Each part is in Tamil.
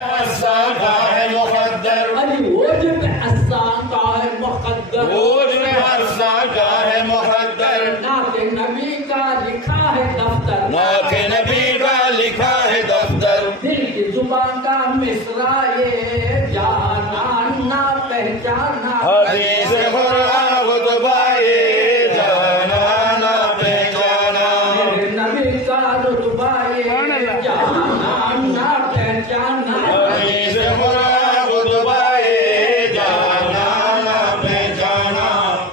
आसान का है मुकद्दर, वोज में आसान का है मुकद्दर, वोज में आसान का है मुकद्दर, नाके नबी का लिखा है दफ्तर, नाके नबी का लिखा है दफ्तर, दिल की जुबान का मिसरा ये जाना ना पहचाना, हदीस कुरान खुतबाए जाना ना पहचाना, मेरे नबी का रुतबा ये जाना ना पहचाना, हदीस कुरान खुतबाए जाना ना पहचाना,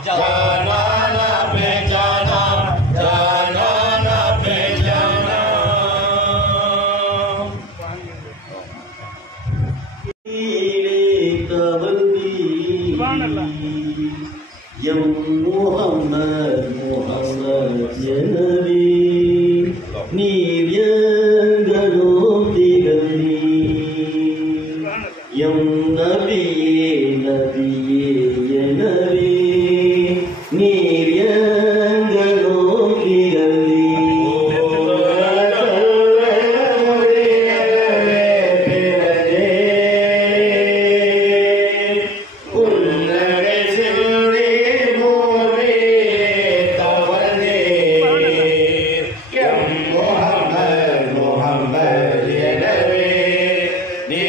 जाना ना पहचाना, जाना ना पहचाना। முஹம்மத் முஹம்மத் நபி நீர் எங்களும் திகழி எம் நபியே நபியே நபி நீர் எங்களும் திகழி Muhammad ya Nabi, ni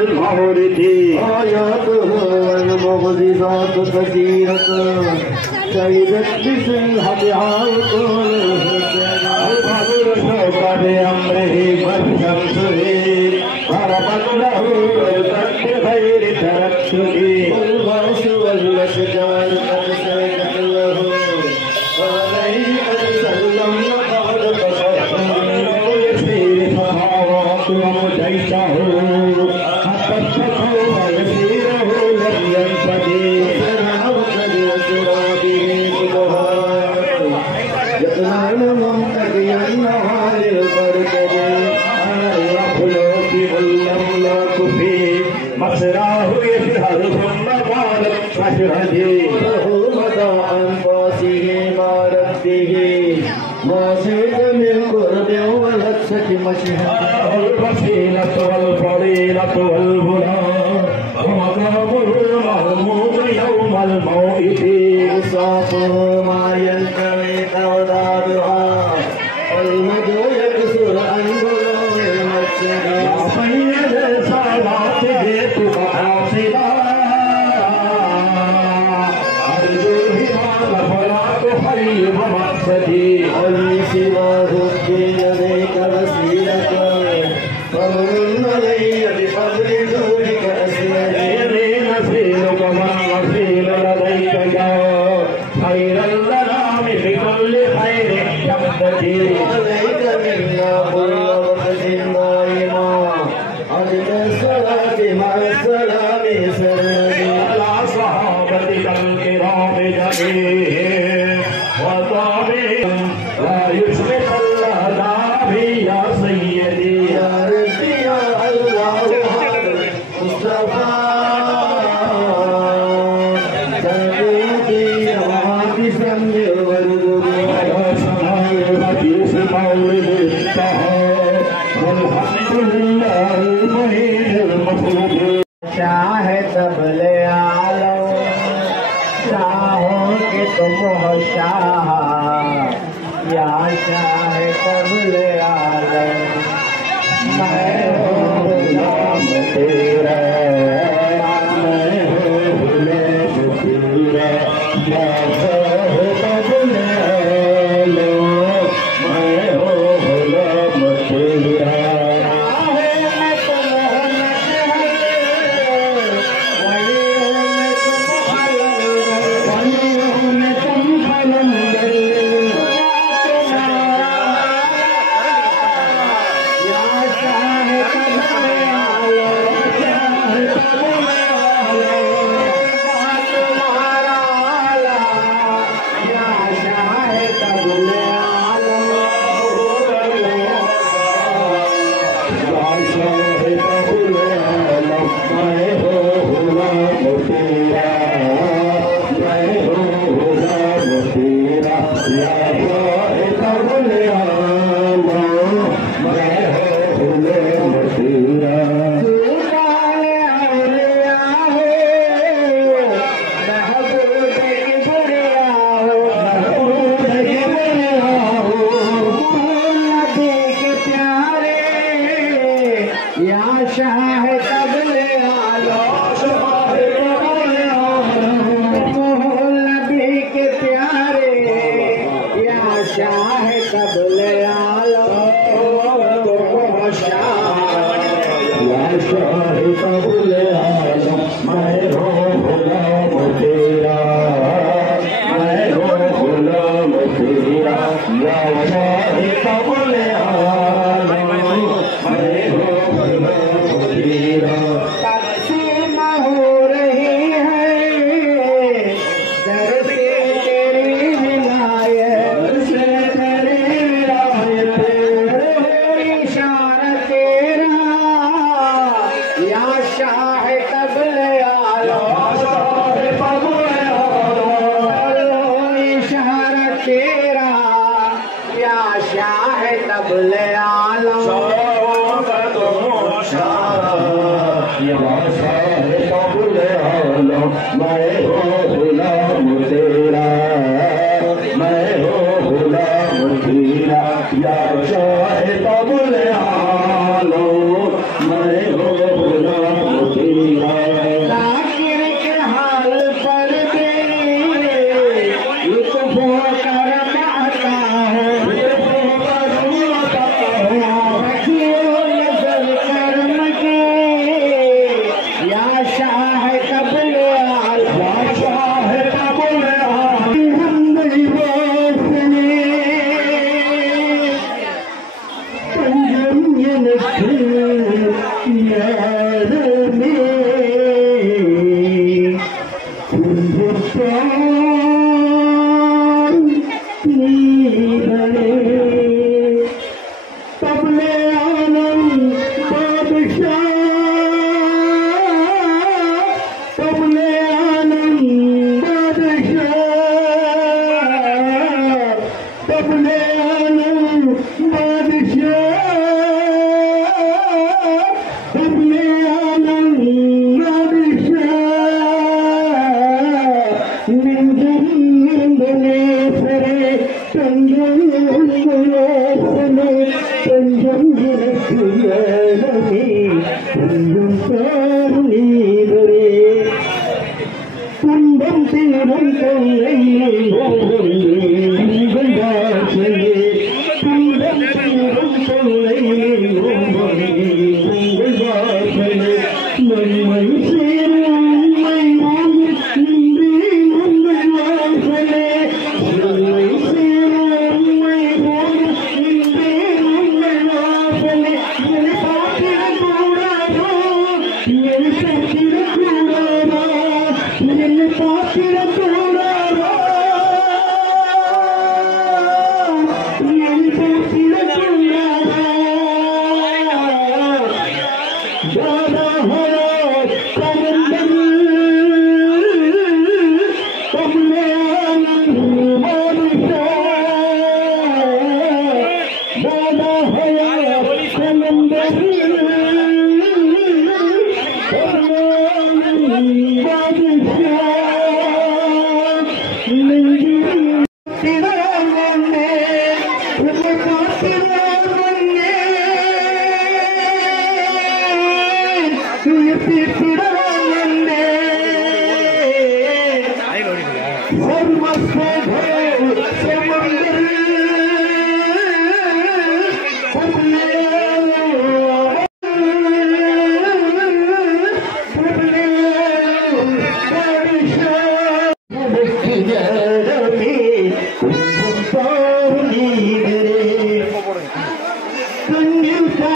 المورد آياته والمعجزات كثيرة شهدت بصحتها وطول الفضل فوق بأمره والشمس ضربت له بغير تردد والغرس والأشجار قد سيدت له وعليه قد سلم وقعد يسير فهاوات ومجيشه حتى الصفو ويسيره لم ينفدي يطلع منتقيا نهار البركة الأخلاق والأملاك في مسراه يشهد ثم قالت فاشهدي له مدى أنفاسه ما ربه ما زيد من قرب ولذة مشهد الوسيلة والفضيلة والبناء ومقام المحمود يوم الموئد وصافه ما يلتوي أودادها والمدى يكسر عن قلوب المسجد يا سيد السادات جئتك حاصلا أرجو الهمال فلا تخيب مقصدي ولي سواه الدين لديك وسيلة فمن علي بفضل جودك أسيري إني نسيلك والوسيل لديك يا خير الأنام بكل خير يمتدي عليك منا كل وقت دائما عدد الصلاة مع السلام سرمدي على صحابتك الكرام جميعهم وطابهم لا يشرك الأهداف يا سيدي يا ربي يا الله مصطفى سيدي يا حافظا بالورد يا سماء الحديث مولد الطهار والحمد لله المهين المخلوق Shah तबले आलो चाहो कि तुम हो शाह या शाह तबले आलो मैं हो गुलाम तेरा मैं हो गुलाम तेरा या साहिब लो मैं हो गुलाम तेरा शाह तबले आलो नबी के प्यारे या शाह तबले आलो शाह या शाह तबले आलो मैं हो गुलाम तेरा मैं हो गुलाम तेरा या शाह तबले आलो मैं हो गुलाम तेरा तकसीम हो रही है दर से तेरी विलायत से तेरी विलायत इशारा तेरा या शाह तबले आलो इशारा तेरा या शाह तबले आलो मैं हो गुलाम तेरा मैं हो गुलाम तेरा या शाह तबले आलो मैं हो गुलाम தீரும் நீரே துன்பம் தீரும் தொல்லை உங்கள் வாசலே துன்பம் தீரும் தொல்லை உங்கள் வாசலே நன்மை சேரும் உண்மை இன்றே உங்கள் வாசலே நன்மை சேரும் உண்மை இன்றே உங்கள் வாசலே என்னை பார்த்திடக்கூடாதோ என்னை பார்த்திடக்கூடாதோ என்னை பார்த்திடக்கூடாதோ என்னை பார்த்திடக்கூடாதோ தாதா ஹரோ கமந்தன் கமலான் மாரிசா தாதா ஹரோ கமந்தன் Thank you.